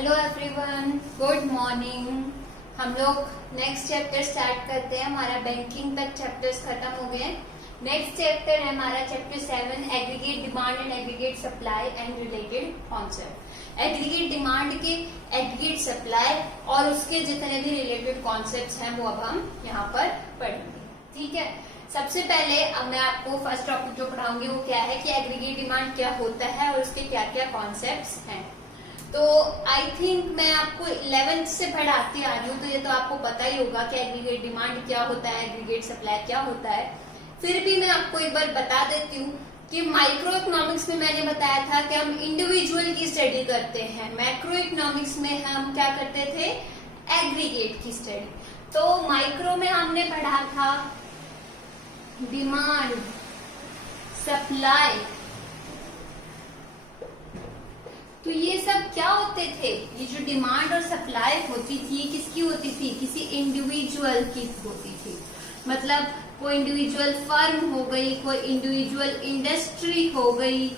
Hello everyone, good morning. हम लोग next chapter start करते हैं। हमारा बैंकिंग तक चैप्टर्स खत्म हो गए। नेक्स्ट चैप्टर है हमारा chapter 7, aggregate demand and aggregate supply and related concept. Aggregate demand के एग्रीगेट सप्लाई और उसके जितने भी रिलेटेड कॉन्सेप्ट्स हैं वो अब हम यहाँ पर पढ़ेंगे। ठीक है, सबसे पहले अब मैं आपको फर्स्ट टॉपिक जो पढ़ाऊंगी वो क्या है कि एग्रीगेट डिमांड क्या होता है और उसके क्या क्या कॉन्सेप्ट्स हैं। तो आई थिंक मैं आपको 11th से पढ़ाती आ रही हूँ, तो ये तो आपको पता ही होगा कि एग्रीगेट डिमांड क्या होता है, एग्रीगेट सप्लाई क्या होता है। फिर भी मैं आपको एक बार बता देती हूँ कि माइक्रो इकोनॉमिक्स में मैंने बताया था कि हम इंडिविजुअल की स्टडी करते हैं, मैक्रो इकोनॉमिक्स में हम क्या करते थे, एग्रीगेट की स्टडी। तो माइक्रो में हमने पढ़ा था डिमांड, सप्लाई, तो ये सब क्या होते थे, ये जो डिमांड और सप्लाई होती थी ये किसकी होती थी, किसी इंडिविजुअल की होती थी। मतलब कोई इंडिविजुअल फर्म हो गई, कोई इंडिविजुअल इंडस्ट्री हो गई,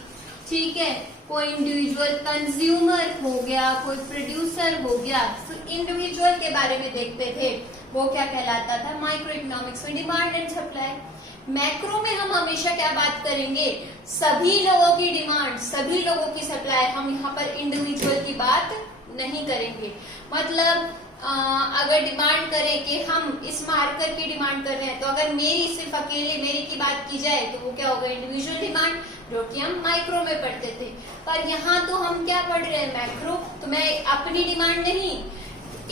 ठीक है, कोई इंडिविजुअल कंज्यूमर हो गया, कोई प्रोड्यूसर हो गया। तो इंडिविजुअल के बारे में देखते थे, वो क्या कहलाता था, माइक्रो इकोनॉमिक्स में डिमांड एंड सप्लाई। मैक्रो में हम हमेशा क्या बात करेंगे, सभी लोगों की डिमांड, सभी लोगों की सप्लाई। हम यहाँ पर इंडिविजुअल की बात नहीं करेंगे। मतलब अगर डिमांड करें कि हम इस मार्कर की डिमांड कर रहे हैं, तो अगर मेरी सिर्फ अकेले मेरी की बात की जाए तो वो क्या होगा, इंडिविजुअल डिमांड, जो कि हम माइक्रो में पढ़ते थे। पर यहाँ तो हम क्या पढ़ रहे हैं, मैक्रो। तो मैं अपनी डिमांड नहीं,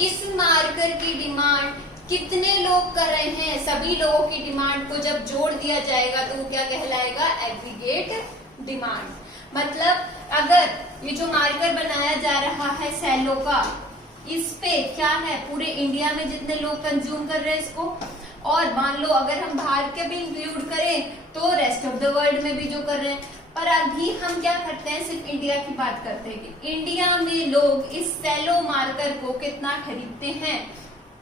इस मार्कर की डिमांड कितने लोग कर रहे हैं, सभी लोगों की डिमांड को जब जोड़ दिया जाएगा तो वो क्या कहलाएगा, एग्रीगेट डिमांड। मतलब अगर ये जो मार्कर बनाया जा रहा है सेलो का, इस पे क्या है, पूरे इंडिया में जितने लोग कंज्यूम कर रहे हैं इसको, और मान लो अगर हम बाहर के भी इंक्लूड करें तो रेस्ट ऑफ द वर्ल्ड में भी जो कर रहे हैं। पर अभी हम क्या करते हैं, सिर्फ इंडिया की बात करते हैं कि इंडिया में लोग इस सेलो मार्कर को कितना खरीदते हैं।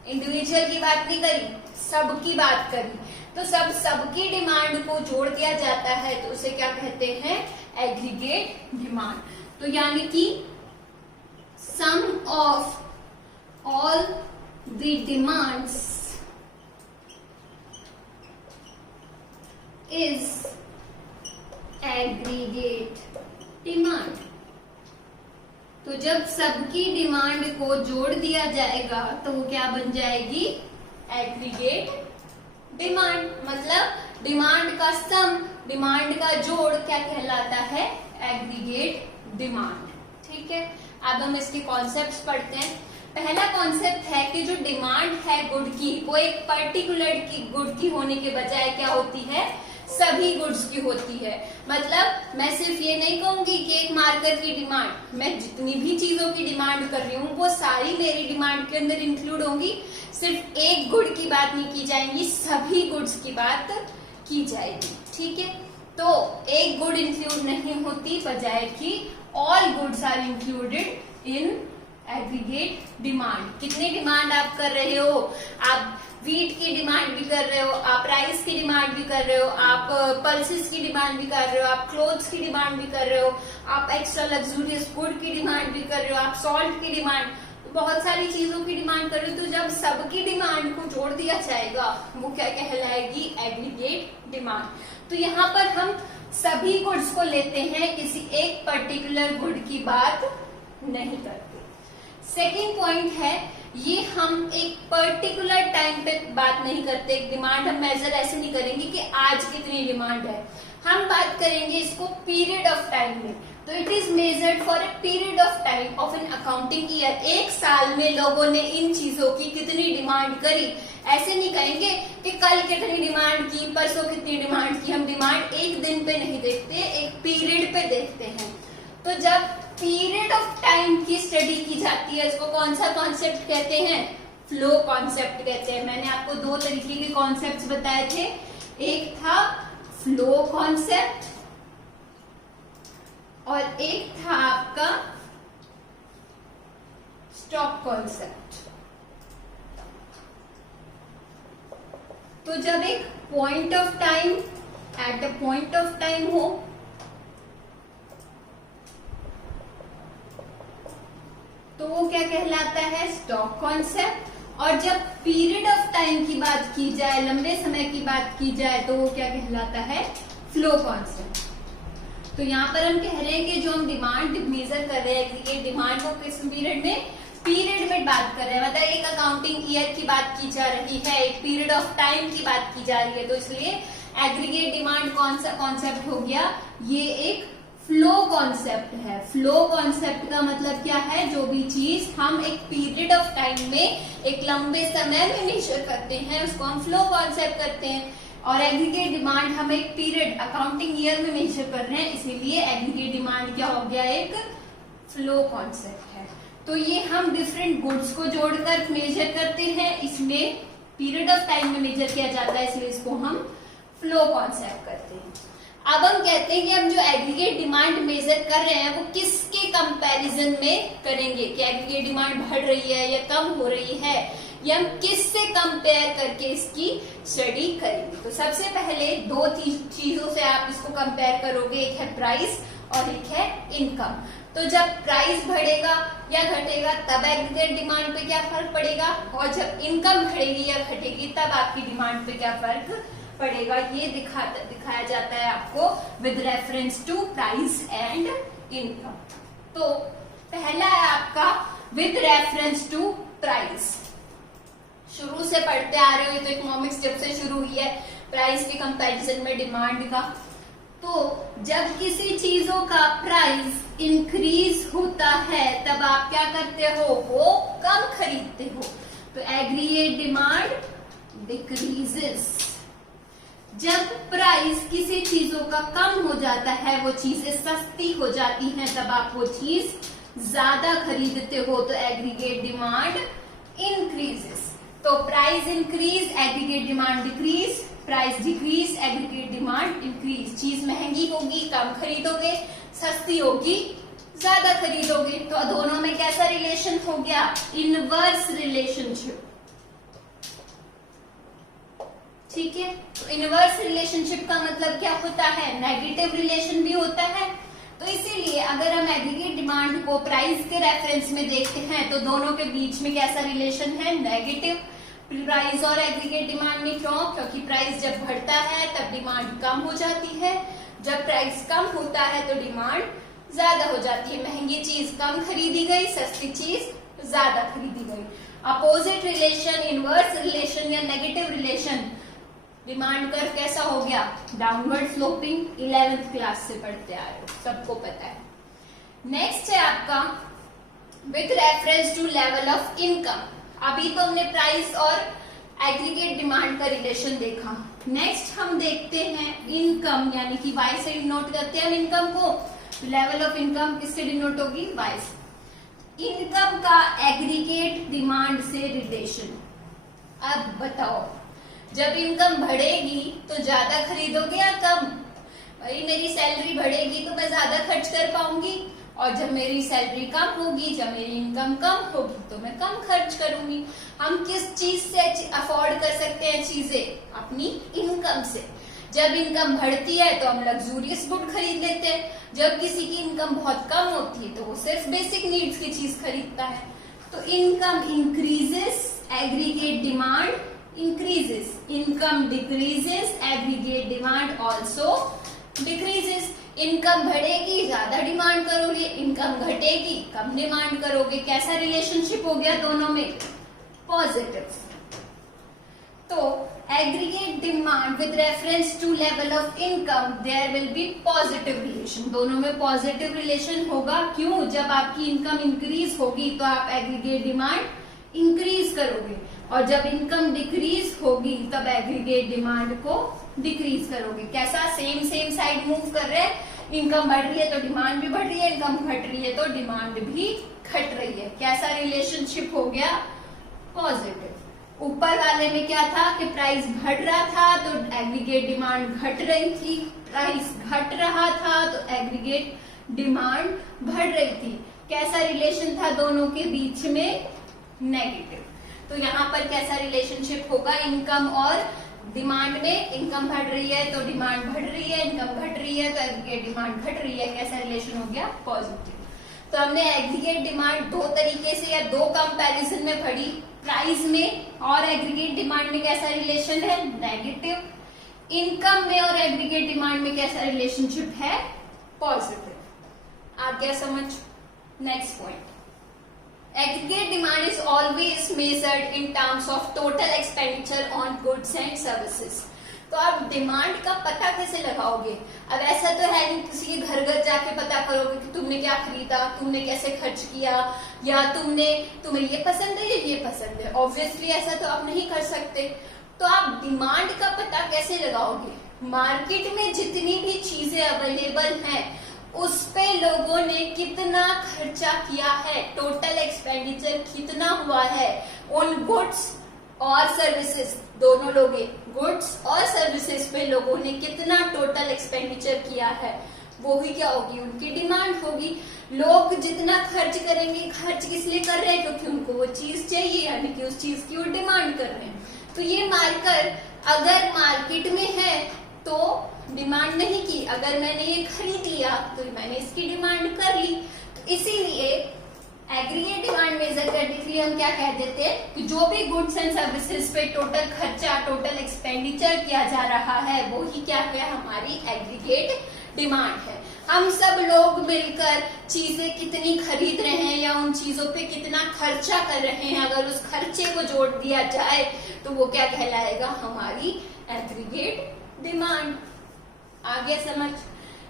इंडिविजुअल की बात नहीं करी, सबकी बात करी। तो सबकी डिमांड को जोड़ दिया जाता है तो उसे क्या कहते हैं, एग्रीगेट डिमांड। तो यानी कि sum of all the demands is aggregate demand. तो जब सबकी डिमांड को जोड़ दिया जाएगा तो वो क्या बन जाएगी, एग्रीगेट डिमांड। मतलब डिमांड का सम, डिमांड का जोड़ क्या कहलाता है, एग्रीगेट डिमांड। ठीक है, अब हम इसके कॉन्सेप्ट्स पढ़ते हैं। पहला कॉन्सेप्ट है कि जो डिमांड है गुड की, वो एक पर्टिकुलर की गुड की होने के बजाय क्या होती है, सभी गुड्स की होती है। मतलब मैं सिर्फ ये नहीं कहूंगी कि एक मार्कर की डिमांड, मैं जितनी भी चीजों की डिमांड कर रही हूँ वो सारी मेरी डिमांड के अंदर इंक्लूड होंगी। सिर्फ एक गुड की बात नहीं की जाएगी, सभी गुड्स की बात की जाएगी। ठीक है, तो एक गुड इंक्लूड नहीं होती, बजाय कि all goods are included in aggregate demand. कितनी डिमांड आप कर रहे हो, आप वीट की डिमांड भी कर रहे हो, आप राइस की डिमांड भी कर रहे हो, आप पल्सेस की डिमांड भी कर रहे हो, आप क्लोथ्स की डिमांड भी कर रहे हो, आप एक्स्ट्रा लग्जूरियस फूड की डिमांड भी कर रहे हो, आप सॉल्ट की डिमांड, बहुत सारी चीजों की डिमांड कर रहे हो। तो जब सबकी डिमांड को जोड़ दिया जाएगा वो क्या कहलाएगी, एग्रीगेट डिमांड। तो यहाँ पर हम सभी गुड्स को लेते हैं, किसी एक पर्टिकुलर गुड की बात नहीं करते। सेकेंड पॉइंट है, ये हम एक पर्टिकुलर टाइम पे बात नहीं करते। एक डिमांड हम मेजर ऐसे नहीं करेंगे कि आज कितनी डिमांड है, हम बात करेंगे इसको पीरियड ऑफ टाइम में। तो it is measured for a period of time of an accounting year. एक साल में लोगों ने इन चीजों की कितनी डिमांड करी, ऐसे नहीं कहेंगे कि कल कितनी डिमांड की, परसों कितनी डिमांड की। हम डिमांड एक दिन पे नहीं देखते, एक पीरियड पे देखते हैं। तो जब पीरियड ऑफ टाइम की स्टडी की जाती है, इसको कौन सा कॉन्सेप्ट कहते हैं, फ्लो कॉन्सेप्ट कहते हैं। मैंने आपको दो तरीके के कॉन्सेप्ट्स बताए थे, एक था फ्लो कॉन्सेप्ट और एक था आपका स्टॉक कॉन्सेप्ट। तो जब एक point of time, at a point of time हो, तो वो क्या कहलाता है, स्टॉक कॉन्सेप्ट। और जब पीरियड ऑफ टाइम की बात की जाए, लंबे समय की बात की जाए, तो वो क्या कहलाता है, फ्लो कॉन्सेप्ट। तो यहाँ पर हम कह रहे हैं कि जो हम डिमांड मेजर कर रहे हैं, ये डिमांड को किस पीरियड में बात कर रहे हैं, मतलब एक अकाउंटिंग ईयर की बात की जा रही है, एक पीरियड ऑफ टाइम की बात की जा रही है, तो इसलिए एग्रीगेट डिमांड कौन सा कॉन्सेप्ट हो गया, ये एक फ्लो कॉन्सेप्ट है। फ्लो कॉन्सेप्ट का मतलब क्या है, जो भी चीज हम एक पीरियड ऑफ टाइम में, एक लंबे समय में मेजर करते हैं, उसको हम फ्लो कॉन्सेप्ट करते हैं। और एग्रीगेट डिमांड हम एक पीरियड अकाउंटिंग ईयर में मेजर कर रहे हैं, इसीलिए एग्रीगेट डिमांड क्या हो गया, एक फ्लो कॉन्सेप्ट है। तो ये हम डिफरेंट गुड्स को जोड़कर मेजर करते हैं, इसमें पीरियड ऑफ टाइम में मेजर किया जाता है, इसलिए इसको हम फ्लो कॉन्सेप्ट करते हैं। अब हम कहते हैं कि हम जो एग्रीगेट डिमांड मेजर कर रहे हैं वो किसके कंपैरिजन में करेंगे, कि एग्रीगेट डिमांड बढ़ रही है या कम हो रही है, या हम किससे कंपेयर करके इसकी स्टडी करेंगे। तो सबसे पहले दो चीजों से आप इसको कंपेयर करोगे, एक है प्राइस और एक है इनकम। तो जब प्राइस बढ़ेगा या घटेगा तब एग्रीगेट डिमांड पे क्या फर्क पड़ेगा, और जब इनकम बढ़ेगी या घटेगी तब आपकी डिमांड पे क्या फर्क पड़ेगा, ये दिखाया जाता है आपको with reference to price and income. तो पहला है आपका विद रेफरेंस टू प्राइस। शुरू से पढ़ते आ रहे हो, तो इकोनॉमिक्स जब से शुरू हुई है, प्राइस के कंपैरिजन में डिमांड का। तो जब किसी चीजों का प्राइस इंक्रीज होता है तब आप क्या करते हो, वो कम खरीदते हो, तो एग्रीगेट डिमांड डिक्रीजेस। जब प्राइस किसी चीजों का कम हो जाता है, वो चीजें सस्ती हो जाती हैं, तब आप वो चीज ज्यादा खरीदते हो, तो एग्रीगेट डिमांड इंक्रीजेस। तो price increase, aggregate demand decrease, price decrease, aggregate demand increase. चीज महंगी होगी कम खरीदोगे, सस्ती होगी ज्यादा खरीदोगे। तो दोनों में कैसा रिलेशन हो गया, इनवर्स रिलेशनशिप। ठीक है, तो इनवर्स रिलेशनशिप का मतलब क्या होता है, नेगेटिव रिलेशन भी होता है। तो इसीलिए अगर हम एग्रीगेट डिमांड को प्राइस के रेफरेंस में देखते हैं, तो दोनों के बीच में कैसा रिलेशन है, नेगेटिव। प्राइस और एग्रीगेट डिमांड में क्यों, क्योंकि प्राइस जब बढ़ता है तब डिमांड कम हो जाती है, जब प्राइस कम होता है तो डिमांड ज्यादा हो जाती है। महंगी चीज कम खरीदी गई, सस्ती चीज ज्यादा खरीदी गई। अपोजिट रिलेशन, इनवर्स रिलेशन या नेगेटिव रिलेशन डिमांड कर्व कैसा हो गया, डाउनवर्ड स्लोपिंग। 11th क्लास से पढ़ते आ रहे हो, सबको पता है। नेक्स्ट है आपका with reference to level of income. अभी तो हमने प्राइस और एग्रीगेट डिमांड का रिलेशन देखा। नेक्स्ट हम देखते हैं इनकम, यानी कि वाई से डिनोट करते हैं हम इनकम को। लेवल ऑफ इनकम किससे डिनोट होगी, वाई से। इनकम का एग्रीगेट डिमांड से रिलेशन। अब बताओ, जब इनकम बढ़ेगी तो ज्यादा खरीदोगे या कम, भाई मेरी सैलरी बढ़ेगी तो मैं ज्यादा खर्च कर पाऊंगी, और जब मेरी सैलरी कम होगी, जब मेरी इनकम कम होगी, तो मैं कम खर्च करूंगी। हम किस चीज से अफोर्ड कर सकते हैं चीजें, अपनी इनकम से। जब इनकम बढ़ती है तो हम लग्जूरियस गुड खरीद लेते हैं, जब किसी की इनकम बहुत कम होती है तो वो सिर्फ बेसिक नीड्स की चीज खरीदता है। तो income increases, aggregate demand increases. Income decreases, aggregate demand also decreases. Income बढ़ेगी ज्यादा डिमांड करोगे, इनकम घटेगी कम डिमांड करोगे। कैसा रिलेशनशिप हो गया दोनों में, पॉजिटिव। तो aggregate demand with reference to level of income there will be positive relation. दोनों में पॉजिटिव रिलेशन होगा। क्यों, जब आपकी इनकम इंक्रीज होगी तो आप एग्रीगेट डिमांड इंक्रीज करोगे, और जब इनकम डिक्रीज होगी तब एग्रीगेट डिमांड को डिक्रीज करोगे। कैसा, सेम साइड मूव कर रहे हैं। इनकम बढ़ रही है तो डिमांड भी बढ़ रही है, इनकम घट रही है तो डिमांड भी घट रही है। कैसा रिलेशनशिप हो गया, पॉजिटिव। ऊपर वाले में क्या था कि प्राइस बढ़ रहा था तो एग्रीगेट डिमांड घट रही थी, प्राइस घट रहा था तो एग्रीगेट डिमांड बढ़ रही थी। कैसा रिलेशन था दोनों के बीच में, नेगेटिव। तो यहाँ पर कैसा रिलेशनशिप होगा, इनकम और डिमांड में। इनकम बढ़ रही है तो डिमांड बढ़ रही है, इनकम घट रही है तो एग्रीगेट डिमांड घट रही है। कैसा रिलेशन हो गया, पॉजिटिव। तो हमने एग्रीगेट डिमांड दो तरीके से या दो कंपैरिजन में पढ़ी। प्राइस में और एग्रीगेट डिमांड में कैसा रिलेशन है, नेगेटिव। इनकम में और एग्रीगेट डिमांड में कैसा रिलेशनशिप है, पॉजिटिव। आ गया समझ। Next point, aggregate demand is always measured in terms of total expenditure on goods and services। तो आप डिमांड का पता कैसे लगाओगे? अब ऐसा तो है नहीं किसी के घर घर जाके पता करोगे कि तुमने क्या खरीदा, तुमने कैसे खर्च किया, या तुम्हें ये पसंद है या ये पसंद है। ऑब्वियसली ऐसा तो आप नहीं कर सकते। तो आप डिमांड का पता कैसे लगाओगे? मार्केट में जितनी भी चीजें अवेलेबल हैं उस पे लोगों ने कितना खर्चा किया है, टोटल एक्सपेंडिचर कितना हुआ है उन गुड्स और सर्विसेज, दोनों लोगे गुड्स और सर्विसेज पे लोगों ने कितना टोटल एक्सपेंडिचर किया है, वो ही क्या होगी, उनकी डिमांड होगी। लोग जितना खर्च करेंगे, खर्च किस लिए कर रहे हैं, क्योंकि उनको वो चीज चाहिए, यानी कि उस चीज की वो डिमांड कर रहे हैं। तो ये मार्कर अगर मार्केट में है तो डिमांड नहीं की, अगर मैंने ये खरीद लिया तो मैंने इसकी डिमांड कर ली। तो इसीलिए एग्रीगेट डिमांड मेजर करने के लिए हम क्या कह देते हैं कि जो भी गुड्स एंड सर्विसेज पे टोटल खर्चा, टोटल एक्सपेंडिचर किया जा रहा है वो ही क्या है, हमारी एग्रीगेट डिमांड है। हम सब लोग मिलकर चीजें कितनी खरीद रहे हैं या उन चीजों पे कितना खर्चा कर रहे हैं, अगर उस खर्चे को जोड़ दिया जाए तो वो क्या कहलाएगा, हमारी एग्रीगेट डिमांड। आगे समझ।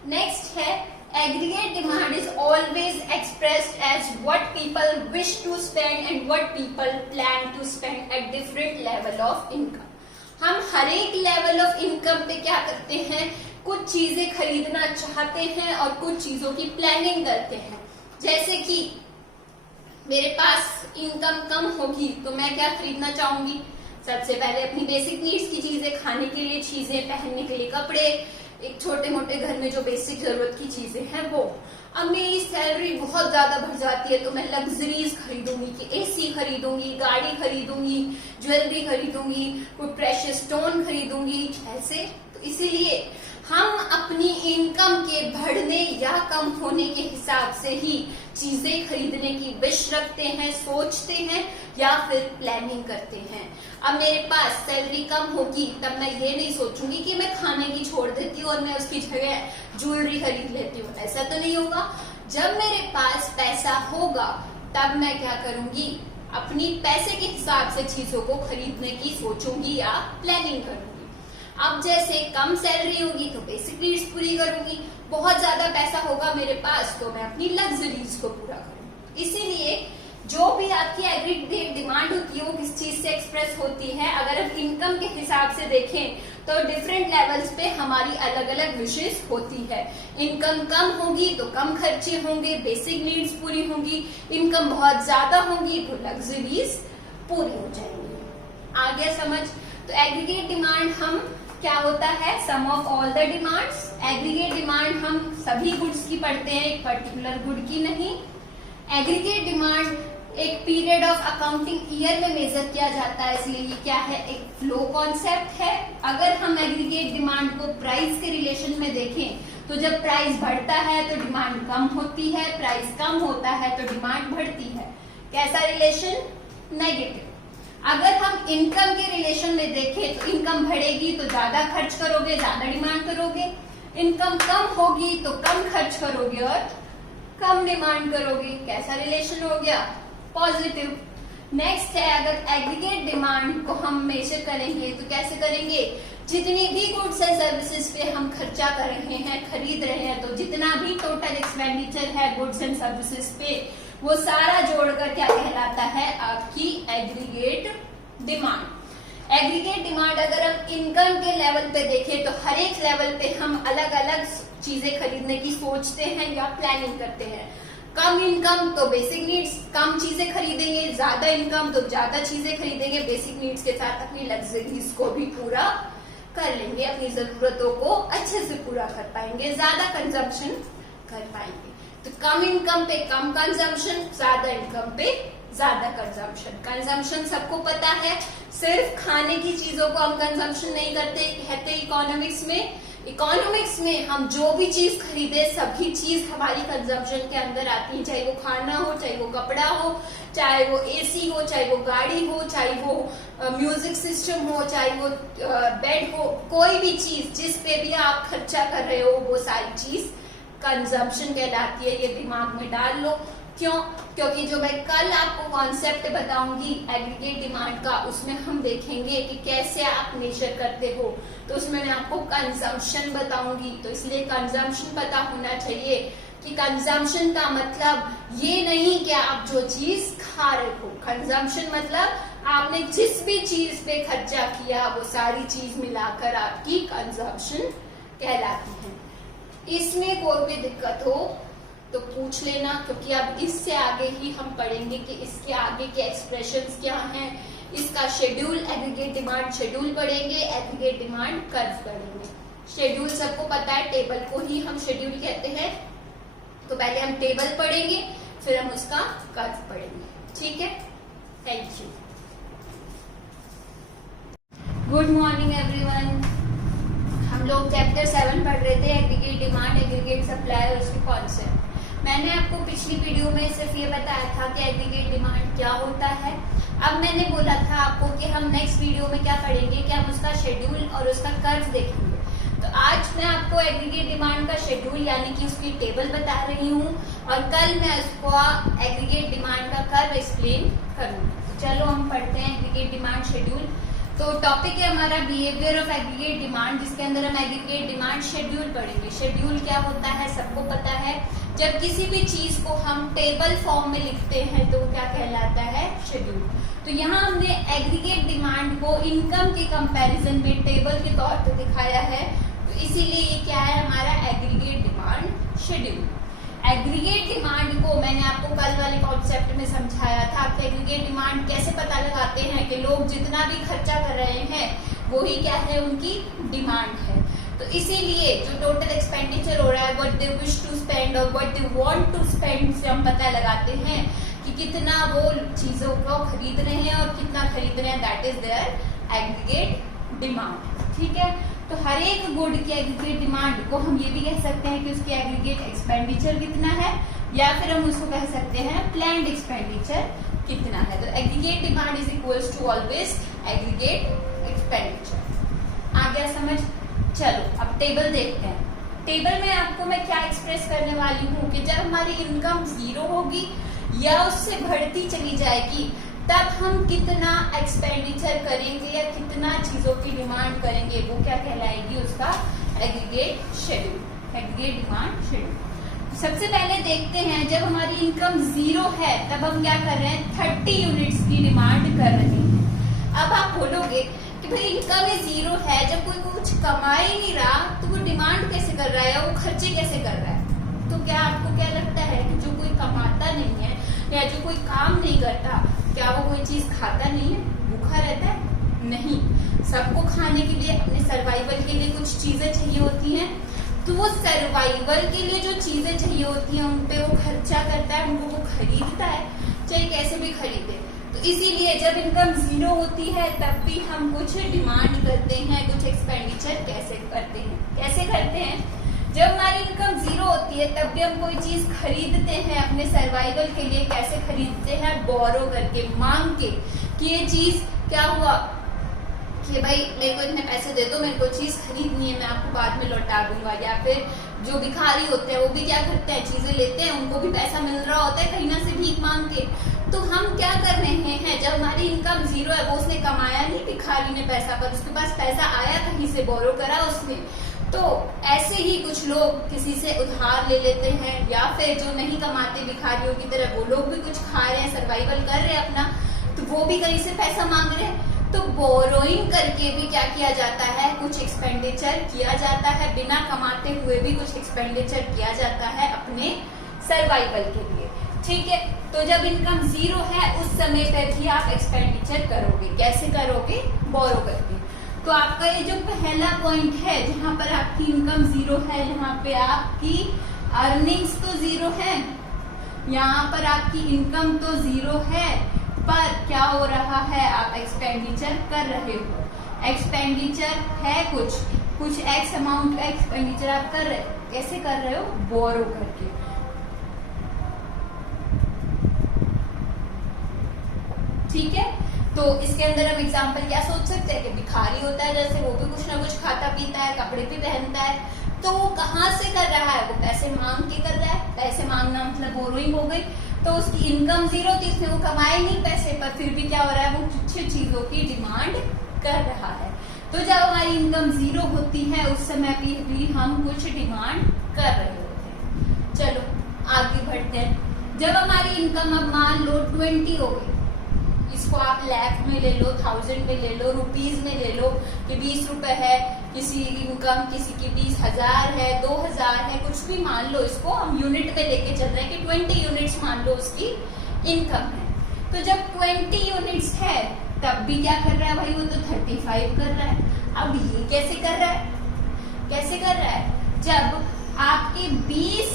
नेक्स्ट है, aggregate demand is always expressed as what people wish to spend and what people plan to spend at different level of income. हम हर एक लेवल ऑफ इनकम पे क्या करते हैं, कुछ चीजें खरीदना चाहते हैं और कुछ चीजों की प्लानिंग करते हैं। जैसे कि मेरे पास इनकम कम होगी तो मैं क्या खरीदना चाहूंगी, सबसे पहले अपनी बेसिक नीड्स की चीजें, खाने के लिए चीजें, पहनने के लिए कपड़े, एक छोटे मोटे घर में जो बेसिक जरूरत की चीजें हैं वो। अब मेरी सैलरी बहुत ज्यादा बढ़ जाती है तो मैं लग्जरीज खरीदूंगी कि एसी खरीदूंगी, गाड़ी खरीदूंगी, ज्वेलरी खरीदूंगी, कोई प्रेशियस स्टोन खरीदूंगी, ऐसे। तो इसीलिए हम अपनी इनकम के बढ़ने या कम होने के हिसाब से ही चीजें खरीदने की विश रखते हैं, सोचते हैं या फिर प्लानिंग करते हैं। अब मेरे पास सैलरी कम होगी तब मैं ये नहीं सोचूंगी कि मैं खाने की छोड़ देती हूँ और मैं उसकी जगह ज्वेलरी खरीद लेती हूँ, ऐसा तो नहीं होगा। जब मेरे पास पैसा होगा तब मैं क्या करूंगी, अपनी पैसे के हिसाब से चीजों को खरीदने की सोचूंगी या प्लानिंग करूंगी। अब जैसे कम सैलरी होगी तो बेसिक नीड्स पूरी करूंगी, बहुत ज्यादा पैसा होगा मेरे पास तो मैं अपनी लग्जरीज को पूरा करूंगी। इसीलिए जो भी आपकी एग्रीगेट डिमांड होती है वो किस चीज से एक्सप्रेस होती है, अगर हम इनकम के हिसाब से देखें तो डिफरेंट लेवल्स पे हमारी अलग अलग विशेष होती है। इनकम कम होगी तो कम खर्चे होंगे, बेसिक नीड्स पूरी होंगी। इनकम बहुत ज्यादा होगी तो लग्जरीज पूरी हो जाएंगी। आ गया समझ। तो एग्रीगेट डिमांड हम क्या होता है, sum of all the demands. Aggregate demand हम सभी गुड्स की पढ़ते हैं, एक पर्टिकुलर गुड की नहीं। एग्रीगेट डिमांड एक पीरियड ऑफ अकाउंटिंग ईयर में मेजर किया जाता है, इसलिए ये क्या है, एक फ्लो कॉन्सेप्ट है। अगर हम एग्रीगेट डिमांड को प्राइस के रिलेशन में देखें तो जब प्राइस बढ़ता है तो डिमांड कम होती है, प्राइस कम होता है तो डिमांड बढ़ती है। कैसा रिलेशन, नेगेटिव। अगर हम इनकम के रिलेशन में देखें तो इनकम बढ़ेगी तो ज्यादा खर्च करोगे, ज्यादा डिमांड करोगे। इनकम कम होगी तो कम खर्च करोगे और कम डिमांड करोगे। कैसा रिलेशन हो गया, पॉजिटिव। नेक्स्ट है, अगर एग्रीगेट डिमांड को हम मेजर करेंगे तो कैसे करेंगे, जितनी भी गुड्स एंड सर्विसेज पे हम खर्चा कर रहे हैं, खरीद रहे हैं, तो जितना भी टोटल एक्सपेंडिचर है गुड्स एंड सर्विसेज पे वो सारा जोड़कर क्या कहलाता है, आपकी एग्रीगेट डिमांड। एग्रीगेट डिमांड अगर हम इनकम के लेवल पे देखें तो हर एक लेवल पे हम अलग अलग चीजें खरीदने की सोचते हैं या प्लानिंग करते हैं। कम इनकम तो बेसिक नीड्स कम चीजें खरीदेंगे, ज्यादा इनकम तो ज्यादा चीजें खरीदेंगे, बेसिक नीड्स के साथ अपनी लग्जरीज को भी पूरा कर लेंगे, अपनी जरूरतों को अच्छे से पूरा कर पाएंगे, ज्यादा कंजम्पशन कर पाएंगे। तो कम इनकम पे कम कंजम्पशन, ज्यादा इनकम पे ज्यादा कंजम्पशन। कंजम्पशन सबको पता है, सिर्फ खाने की चीजों को हम कंजम्पशन नहीं करते, कहते इकोनॉमिक्स में इकोनॉमिक्स में हम जो भी चीज खरीदे सभी चीज हमारी कंजम्पशन के अंदर आती है, चाहे वो खाना हो, चाहे वो कपड़ा हो, चाहे वो एसी हो, चाहे वो गाड़ी हो, चाहे वो म्यूजिक सिस्टम हो, चाहे वो बेड हो, कोई भी चीज जिस पे भी आप खर्चा कर रहे हो वो सारी चीज कंजम्पशन कहलाती है। ये दिमाग में डाल लो। क्यों? क्योंकि जो मैं कल आपको कॉन्सेप्ट बताऊंगी एग्रीगेट डिमांड का, उसमें हम देखेंगे कि कैसे आप मेजर करते हो, तो उसमें मैं आपको कंजम्पशन बताऊंगी। तो इसलिए कंजम्पशन पता होना चाहिए कि कंजम्पशन का मतलब ये नहीं कि आप जो चीज खा रहे हो। कंजम्पशन मतलब आपने जिस भी चीज पे खर्चा किया वो सारी चीज मिलाकर आपकी कंजम्पशन कहलाती है। इसमें कोई भी दिक्कत हो तो पूछ लेना, क्योंकि अब इससे आगे ही हम पढ़ेंगे कि इसके आगे के एक्सप्रेशंस क्या हैं। इसका शेड्यूल, एग्रीगेट डिमांड शेड्यूल पढ़ेंगे, एग्रीगेट डिमांड कर्व पढ़ेंगे। शेड्यूल सबको पता है, टेबल को ही हम शेड्यूल कहते हैं। तो पहले हम टेबल पढ़ेंगे, फिर हम उसका कर्व पढ़ेंगे। ठीक है, thank you. Good morning everyone. हम लोग चैप्टर 7 पढ़ रहे थे, एग्रीगेट डिमांड, एग्रीगेट सप्लाई और उसके कॉन्सेप्ट। मैंने आपको पिछली वीडियो में सिर्फ ये बताया था कि एग्रीगेट डिमांड क्या होता है। अब मैंने बोला था आपको कि हम नेक्स्ट वीडियो में क्या पढ़ेंगे कि हम उसका शेड्यूल और उसका कर्व देखेंगे। तो आज मैं आपको एग्रीगेट डिमांड का शेड्यूल यानी कि उसकी टेबल बता रही हूँ, और कल मैं उसको एग्रीगेट डिमांड का कर्व एक्सप्लेन करूँगी। चलो हम पढ़ते हैं एग्रीगेट डिमांड शेड्यूल। तो टॉपिक है हमारा बिहेवियर ऑफ एग्रीगेट डिमांड, जिसके अंदर हम एग्रीगेट डिमांड शेड्यूल पढ़ेंगे। शेड्यूल क्या होता है सबको पता है। जब किसी भी चीज को हम टेबल फॉर्म में लिखते हैं तो क्या कहलाता है? शेड्यूल। तो यहाँ हमने एग्रीगेट डिमांड को इनकम के कंपैरिजन में टेबल के तौर पर दिखाया है, तो इसीलिए ये क्या है हमारा aggregate demand schedule. Aggregate demand को मैंने आपको कल वाले कॉन्सेप्ट में समझाया था कि एग्रीगेट डिमांड कैसे पता लगाते हैं कि लोग जितना भी खर्चा कर रहे हैं वो ही क्या है, उनकी डिमांड है। तो इसीलिए जो टोटल एक्सपेंडिचर हो रहा है, what they wish to spend और what they want to spend, से हम पता लगाते हैं कि कितना वो चीजों को खरीद रहे हैं और कितना खरीद रहे हैं। That is their aggregate demand. ठीक है, तो हर एक गुड की एग्रीगेट डिमांड को हम ये भी कह सकते हैं कि उसकी एग्रीगेट एक्सपेंडिचर कितना है, या फिर हम उसको कह सकते हैं प्लान्ड एक्सपेंडिचर कितना है। तो aggregate demand is equals to always aggregate expenditure. आ गया समझ? चलो अब टेबल देखते हैं। टेबल में आपको मैं क्या एक्सप्रेस करने वाली हूँ कि जब हमारी इनकम 0 होगी या उससे बढ़ती चली जाएगी तब हम कितना एक्सपेंडिचर करेंगे या कितना चीजों की डिमांड करेंगे, वो क्या कहलाएगी? उसका aggregate schedule, aggregate demand schedule. सबसे पहले देखते हैं, जब हमारी इनकम 0 है तब हम क्या कर रहे हैं? 30 यूनिट्स की डिमांड कर रहे हैं। अब आप बोलोगे कि भाई इनकम ही 0 है, जब कोई कुछ कमा ही नहीं रहा तो वो डिमांड कैसे कर रहा है या वो खर्चे कैसे कर रहा है? तो क्या आपको क्या लगता है कि जो कोई कमाता नहीं है या जो कोई काम नहीं करता, क्या वो कोई चीज खाता नहीं है, भूखा रहता है? नहीं, सबको खाने के लिए, अपने सर्वाइवल के लिए कुछ चीजें चाहिए होती हैं। तो वो सर्वाइवल के लिए जो चीजें चाहिए होती हैं उन पे वो खर्चा करता है, उनको वो खरीदता है, चाहे कैसे भी खरीदे। तो इसीलिए जब इनकम 0 होती है तब भी हम कुछ डिमांड करते हैं, कुछ एक्सपेंडिचर कैसे करते हैं? कैसे करते हैं? जब हमारी इनकम 0 होती है तब भी हम कोई चीज खरीदते हैं अपने सर्वाइवल के लिए। कैसे खरीदते हैं? बोरो करके, मांग के कि ये चीज क्या हुआ कि भाई मेरे को इतने पैसे दे दो, मेरे को चीज खरीदनी है, मैं आपको बाद में लौटा दूंगा। या फिर जो भिखारी होते हैं वो भी क्या करते हैं? चीजें लेते हैं, उनको भी पैसा मिल रहा होता है कहीं ना से भीख मांग के। तो हम क्या कर रहे हैं? जब हमारी इनकम 0 है, वो उसने कमाया नहीं भिखारी ने पैसा, पर उसके पास पैसा आया कहीं से, बोरो करा उसने। तो ऐसे ही कुछ लोग किसी से उधार ले लेते हैं, या फिर जो नहीं कमाते भिखारियों की तरह वो लोग भी कुछ खा रहे हैं, सर्वाइवल कर रहे हैं अपना, तो वो भी कहीं से पैसा मांग रहे हैं। तो बोरोइंग करके भी क्या किया जाता है? कुछ एक्सपेंडिचर किया जाता है, बिना कमाते हुए भी कुछ एक्सपेंडिचर किया जाता है अपने सर्वाइवल के लिए। ठीक है, तो जब इनकम 0 है उस समय पर भी आप एक्सपेंडिचर करोगे। कैसे करोगे? बोरो करके। तो आपका ये जो पहला पॉइंट है जहाँ पर आपकी इनकम 0 है, यहाँ पे आपकी अर्निंग्स तो 0 है, यहाँ पर आपकी इनकम तो 0 है, पर क्या हो रहा है? आप एक्सपेंडिचर कर रहे हो। एक्सपेंडिचर है कुछ, कुछ एक्स अमाउंट का एक्सपेंडिचर आप कर रहे हो, कैसे कर रहे हो? बोरो करके। ठीक है, तो इसके अंदर हम एग्जांपल क्या सोच सकते हैं कि भिखारी होता है, जैसे वो भी कुछ ना कुछ खाता पीता है, कपड़े भी पहनता है, तो वो कहाँ से कर रहा है? वो पैसे मांग के कर रहा है। पैसे मांगना मतलब बोरोइंग हो गई, तो उसकी इनकम जीरो थी, इसमें वो कमाए नहीं पैसे, पर फिर भी क्या हो रहा है? वो कुछ चीजों की डिमांड कर रहा है। तो जब हमारी इनकम जीरो होती है उस समय भी हम कुछ डिमांड कर रहे होते हैं। चलो आगे बढ़ते हैं। जब हमारी इनकम अब मान लो 20 हो गई, इसको आप लाख में ले लो, 1000 में ले लो, रुपीज में ले लो कि 20 रुपए है किसी इनकम, किसी की 20,000 है, 2000 है, कुछ भी मान लो। इसको हम यूनिट में लेके चल रहे हैं कि 20 यूनिट्स मान लो उसकी इनकम है। तो जब 20 यूनिट्स है तब भी क्या कर रहा है भाई? वो तो 35 कर रहा है। अब ये कैसे कर रहा है? कैसे कर रहा है? जब आपके 20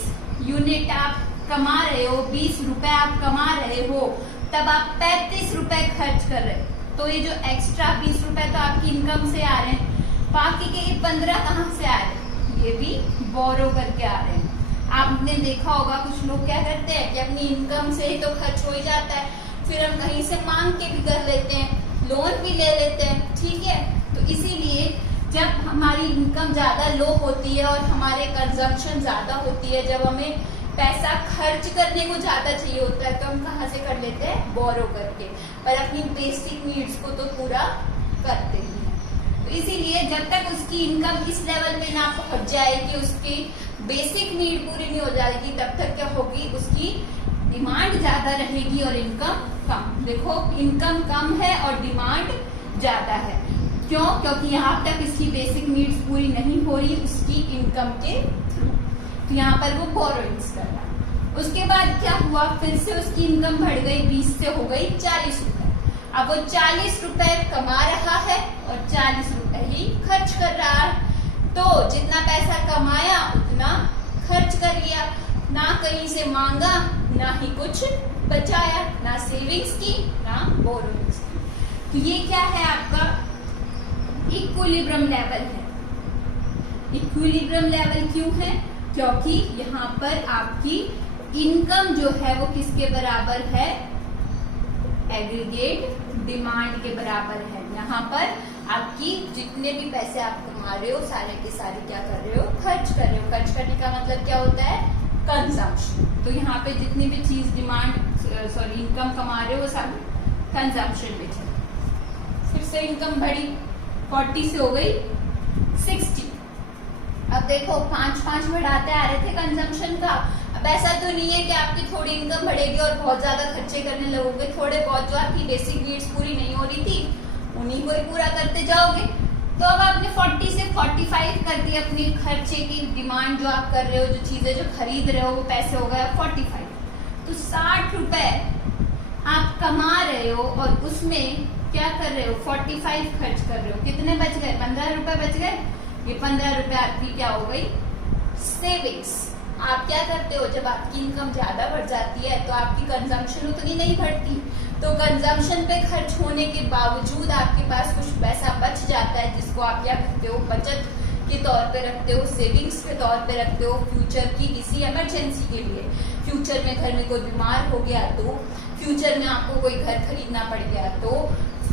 यूनिट आप कमा रहे हो, 20 रुपए आप कमा रहे हो, तब आप 35 रुपए खर्च कर रहे हो। तो ये जो एक्स्ट्रा 20 रुपए तो आपकी इनकम से आ रहे हैं, बाकी के ये 15 कहाँ से आ रहे हैं? ये भी बोरो करके आ रहे हैं। आपने देखा होगा कुछ लोग क्या करते हैं कि अपनी इनकम से ही तो खर्च हो ही जाता है, फिर हम कहीं से मांग के भी कर लेते हैं, लोन भी ले लेते हैं। ठीक है, तो इसीलिए जब हमारी इनकम ज्यादा लो होती है और हमारे कंजम्पशन ज्यादा होती है, जब हमें पैसा खर्च करने को ज्यादा चाहिए होता है, तो हम कहाँ से कर लेते हैं? बोरो करके, पर अपनी बेसिक नीड्स को तो पूरा करते ही हैं। तो इसीलिए जब तक उसकी इनकम इस लेवल पे ना पहुंच जाए कि उसकी बेसिक नीड पूरी नहीं हो जाएगी, तब तक क्या होगी? उसकी डिमांड ज्यादा रहेगी और इनकम कम। देखो इनकम कम है और डिमांड ज्यादा है, क्यों? क्योंकि यहाँ तक इसकी बेसिक नीड्स पूरी नहीं हो रही उसकी इनकम के थ्रू, तो यहाँ पर वो बोरोइंग्स कर रहा है। उसके बाद क्या हुआ? फिर से उसकी इनकम बढ़ गई, 20 से हो गई 40 रुपए। अब वो 40 रुपए कमा रहा है और 40 रुपए ही खर्च कर रहा है। तो जितना पैसा कमाया उतना खर्च कर लिया, ना कहीं से मांगा, ना ही कुछ बचाया, ना सेविंग्स की, ना बोरोइंग्स की। तो ये क्या है? आपका इक्विलिब्रियम लेवल है। इक्विलिब्रियम लेवल क्यों है? क्योंकि यहाँ पर आपकी इनकम जो है वो किसके बराबर है? एग्रीगेट डिमांड के बराबर है। यहाँ पर आपकी जितने भी पैसे आप कमा रहे हो सारे के सारे क्या कर रहे हो? खर्च कर रहे हो। खर्च करने का मतलब क्या होता है? कंजम्पशन। तो यहाँ पे जितनी भी चीज इनकम कमा रहे हो सब कंजम्पशन में चले। फिर से इनकम बढ़ी, 40 से हो गई 60। अब देखो 5-5 बढ़ाते आ रहे थे कंजम्पशन का। अब ऐसा तो नहीं है कि आपकी थोड़ी इनकम बढ़ेगी और बहुत ज्यादा खर्चे करने लगोगे। थोड़े बहुत जो आपकी बेसिक नीड्स पूरी नहीं हो रही थी उन्हीं को ही पूरा करते जाओगे। तो अब आपने 40 से 45 कर दी अपनी खर्चे की डिमांड, जो आप कर रहे हो, जो चीजें जो खरीद रहे हो वो पैसे हो गए 45। तो 60 रुपए आप कमा रहे हो और उसमें क्या कर रहे हो? 45 खर्च कर रहे हो। कितने बच गए? 15 रुपए बच गए। ये 15 रुपए आपकी क्या हो गई? सेविंग्स। आप क्या करते हो? जब आपकी इनकम ज्यादा बढ़ जाती है तो आपकी कंजम्पशन उतनी नहीं बढ़ती, तो कंजम्पशन पे खर्च होने के बावजूद आपके पास कुछ पैसा बच जाता है, जिसको आप क्या करते हो? बचत के तौर पे रखते हो, सेविंग्स के तौर पे रखते हो, फ्यूचर की किसी इमरजेंसी के लिए। फ्यूचर में घर में कोई बीमार हो गया तो, फ्यूचर में आपको कोई घर खरीदना पड़ गया तो,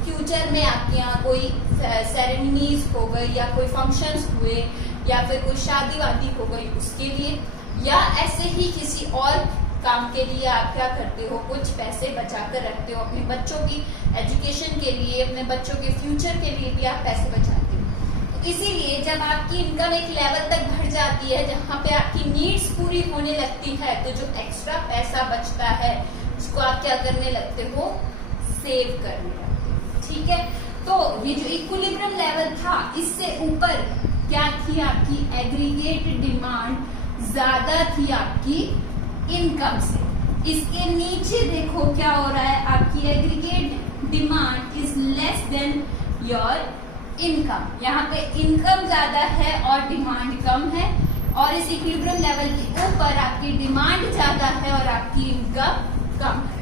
फ्यूचर में आपके यहाँ कोई सेरेमनीज हो गई या कोई फंक्शंस हुए या फिर कोई शादी वादी हो गई उसके लिए, या ऐसे ही किसी और काम के लिए आप क्या करते हो? कुछ पैसे बचा कर रखते हो। अपने बच्चों की एजुकेशन के लिए, अपने बच्चों के फ्यूचर के लिए भी आप पैसे बचाते हो। तो इसीलिए जब आपकी इनकम एक लेवल तक बढ़ जाती है जहाँ पे आपकी नीड्स पूरी होने लगती है, तो जो एक्स्ट्रा पैसा बचता है उसको आप क्या करने लगते हो? सेव करने लगते हो। ठीक है, तो ये जो इक्विलिब्रियम लेवल था, इससे ऊपर क्या थी? आपकी एग्रीगेट डिमांड ज्यादा थी आपकी इनकम से। इसके नीचे देखो क्या हो रहा है? आपकी aggregate demand is less than your income. यहाँ पे इनकम ज्यादा है और डिमांड कम है, और इस इक्विलिब्रियम लेवल के ऊपर आपकी डिमांड ज्यादा है और आपकी इनकम कम है।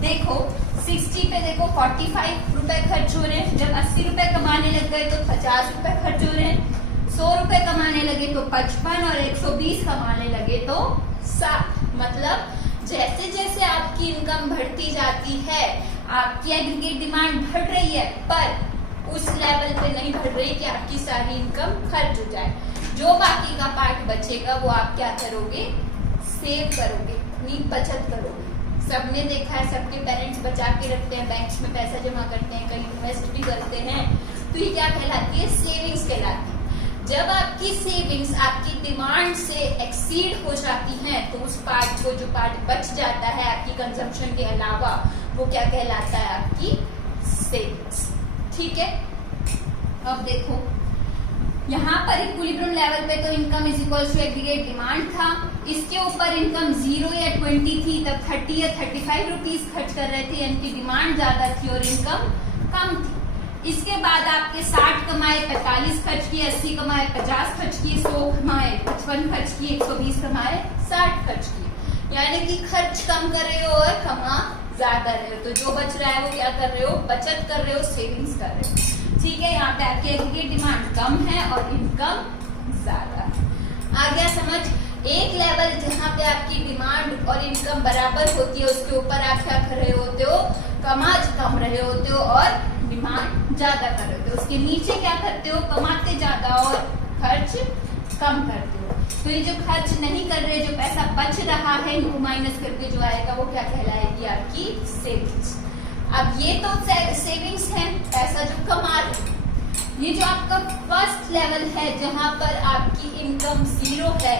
देखो 60 पे देखो 45 रुपए खर्च हो रहे हैं। जब 80 रुपए कमाने लग गए तो 50 रुपए खर्च हो रहे हैं। 100 रुपए कमाने लगे तो 55 और 120 कमाने लगे तो 60। मतलब जैसे जैसे आपकी इनकम बढ़ती जाती है, आपकी एग्रीगेट डिमांड बढ़ रही है, पर उस लेवल पे नहीं बढ़ रही कि आपकी सारी इनकम खर्च हो जाए। जो बाकी का पार्ट बचेगा वो आप क्या करोगे, सेव करोगे, अपनी बचत करोगे। सबने देखा है, सबके पेरेंट्स बचा के रखते हैं, बैंक्स में पैसा जमा करते हैं, कहीं इन्वेस्ट भी करते हैं, तो ये क्या कहलाती है, सेविंग्स कहलाती है। जब आपकी सेविंग्स आपकी डिमांड से एक्सीड हो जाती हैं, तो उस पार्ट को, जो पार्ट बच जाता है आपकी कंजम्पशन के अलावा, वो क्या कहलाता है, आपकी सेविंग्स। ठीक है, अब देखो यहाँ पर इक्विलिब्रियम लेवल पे तो income is equal to aggregate demand था। इसके ऊपर इनकम 0 या 20 थी, तब 30 या 35 रुपीज खर्च कर रहे थे, यानी डिमांड ज्यादा थी और इनकम कम थी। इसके बाद आपके 60 कमाए 45 खर्च किए, 80 कमाए 50 खर्च किए, 100 कमाए 55 खर्च किए, 120 कमाए 60 खर्च किए। यानी कि खर्च कम कर रहे हो और कमा ज्यादा रहे हो। तो जो बच रहा है वो क्या कर रहे हो, बचत कर रहे हो, सेविंग्स कर रहे हो। ठीक है, यहाँ पे आपकी एग्रीगेट डिमांड कम है और इनकम ज्यादा है। आ गया समझ। एक लेवल जहाँ पे आपकी डिमांड और इनकम बराबर होती है, उसके ऊपर आप क्या कर रहे होते हो, कमा कम रहे होते हो और डिमांड ज्यादा कर रहे होते हो। उसके नीचे क्या करते हो, कमाते ज्यादा और खर्च कम करते हो। तो ये जो खर्च नहीं कर रहे, जो पैसा बच रहा है, इनको माइनस करके जो आएगा वो क्या कहलाएगी, आपकी सेविंग्स। अब ये तो सेविंग्स है, पैसा जो कमा रहे। ये जो आपका फर्स्ट लेवल है, जहां पर आपकी इनकम 0 है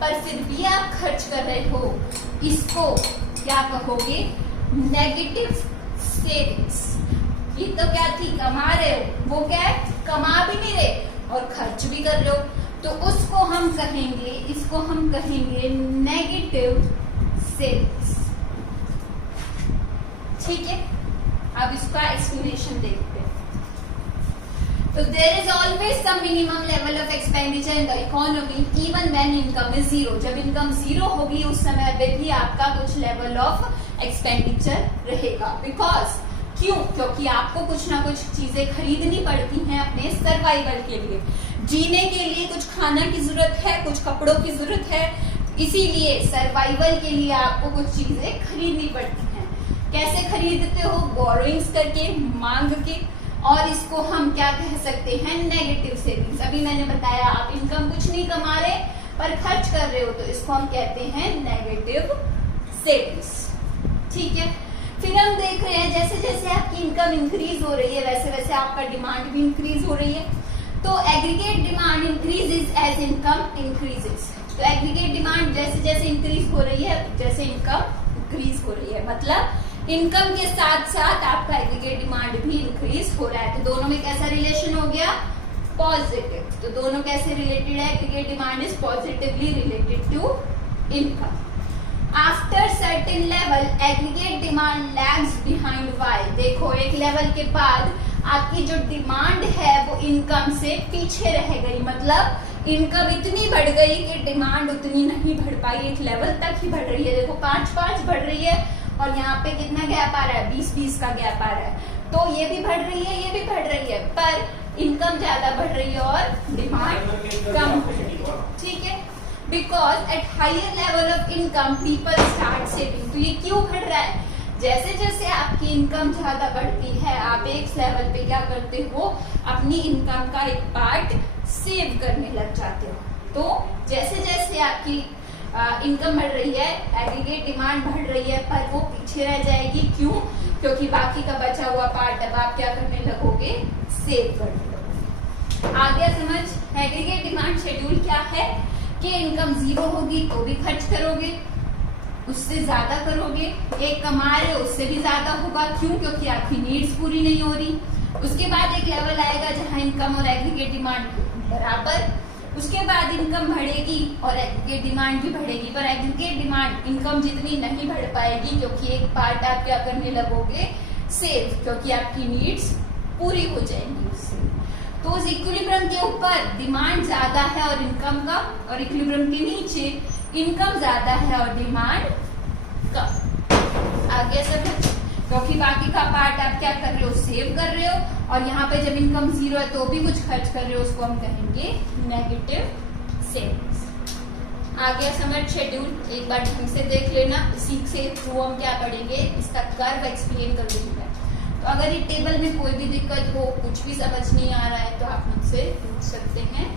पर फिर भी आप खर्च कर रहे हो, इसको क्या कहोगे, नेगेटिव सेविंग्स। ये तो क्या थी, कमा रहे हो, वो क्या है, कमा भी नहीं रहे और खर्च भी कर रहे हो, तो उसको हम कहेंगे, इसको हम कहेंगे नेगेटिव सेविंग्स। ठीक है, अब इसका एक्सप्लेनेशन देखते हैं। तो there is always some minimum level of expenditure in the economy even when income is 0। जब इनकम 0 होगी उस समय पे भी आपका कुछ लेवल ऑफ एक्सपेंडिचर रहेगा। बिकॉज क्यों, क्योंकि आपको कुछ ना कुछ चीजें खरीदनी पड़ती हैं अपने सर्वाइवल के लिए। जीने के लिए कुछ खाना की जरूरत है, कुछ कपड़ों की जरूरत है, इसीलिए सर्वाइवल के लिए आपको कुछ चीजें खरीदनी पड़ती हैं। कैसे खरीदते हो, बोरोइंग्स करके, मांग के, और इसको हम क्या कह सकते हैं, नेगेटिव सेविंग्स। अभी मैंने बताया आप इनकम कुछ नहीं कमा रहे पर खर्च कर रहे हो, तो इसको हम कहते हैं नेगेटिव सेविंग्स। ठीक है, फिर हम देख रहे हैं जैसे जैसे आपकी इनकम इंक्रीज हो रही है, वैसे वैसे आपका डिमांड भी इंक्रीज हो रही है। तो aggregate demand increases as income increases. तो एग्रीगेट डिमांड जैसे जैसे इंक्रीज हो रही है, जैसे इनकम इंक्रीज हो रही है, मतलब इनकम के साथ साथ आपका एग्रीगेट डिमांड भी इंक्रीज हो रहा है। तो दोनों में कैसा रिलेशन हो गया, पॉजिटिव। तो दोनों कैसे रिलेटेड है, aggregate demand is positively related to income. After certain level aggregate demand lags behind Y. देखो एक लेवल के बाद आपकी जो डिमांड है वो इनकम से पीछे रह गई, मतलब इनकम इतनी बढ़ गई कि डिमांड उतनी नहीं बढ़ पाई, एक लेवल तक ही बढ़ रही है। देखो 5-5 बढ़ रही है और यहाँ पे कितना गैप आ रहा है, 20-20 का गैप आ रहा है। तो ये भी बढ़ रही है, ये भी बढ़ रही है, पर इनकम ज्यादा बढ़ रही है और डिमांड कम बढ़ रही है। ठीक है, because at higher level of income people start saving. तो ये क्यों बढ़ रहा है, जैसे जैसे आपकी इनकम ज्यादा बढ़ती है, आप एक लेवल पे क्या करते हो, अपनी इनकम का एक पार्ट सेव करने लग जाते हो। तो जैसे जैसे आपकी इनकम बढ़ रही है, एग्रीगेट डिमांड बढ़ रही है, पर वो पीछे रह जाएगी। क्यों, क्योंकि बाकी का बचा हुआ पार्ट अब आप क्या करने लगोगे, सेव करने लगोगे। आ गया समझ। एग्रीगेट डिमांड शेड्यूल क्या है कि इनकम 0 होगी तो भी खर्च करोगे, उससे ज्यादा करोगे, एक कमा रहे हो उससे भी ज्यादा होगा। क्यों, क्योंकि आपकी नीड्स पूरी नहीं हो रही। उसके बाद एक लेवल आएगा जहां इनकम और एग्रीगेट डिमांड बराबर, उसके बाद इनकम बढ़ेगी और एग्रीगेट डिमांड भी बढ़ेगी, पर एग्रीगेट डिमांड इनकम जितनी नहीं बढ़ पाएगी, क्योंकि एक पार्ट आप क्या करने लगोगे, सेव, क्योंकि आपकी नीड्स पूरी हो जाएंगी उससे। तो उस इक्विलिब्रियम के ऊपर डिमांड ज्यादा है और इनकम कम, और इक्विलिब्रियम के नीचे इनकम ज्यादा है और डिमांड कम। आगे समझ। क्योंकि बाकी का पार्ट आप क्या कर रहे हो, सेव कर रहे हो, और यहाँ पे जब इनकम 0 है तो भी कुछ खर्च कर रहे हो, उसको हम कहेंगे नेगेटिव सेविंग्स। आ गया समझ शेड्यूल, एक बार ढंग से देख लेना, इसी से थ्रू हम क्या पढ़ेंगे, इसका कर्व एक्सप्लेन कर दूंगा। तो अगर ये टेबल में कोई भी दिक्कत हो, कुछ भी समझ नहीं आ रहा है, तो आप मुझसे पूछ सकते हैं।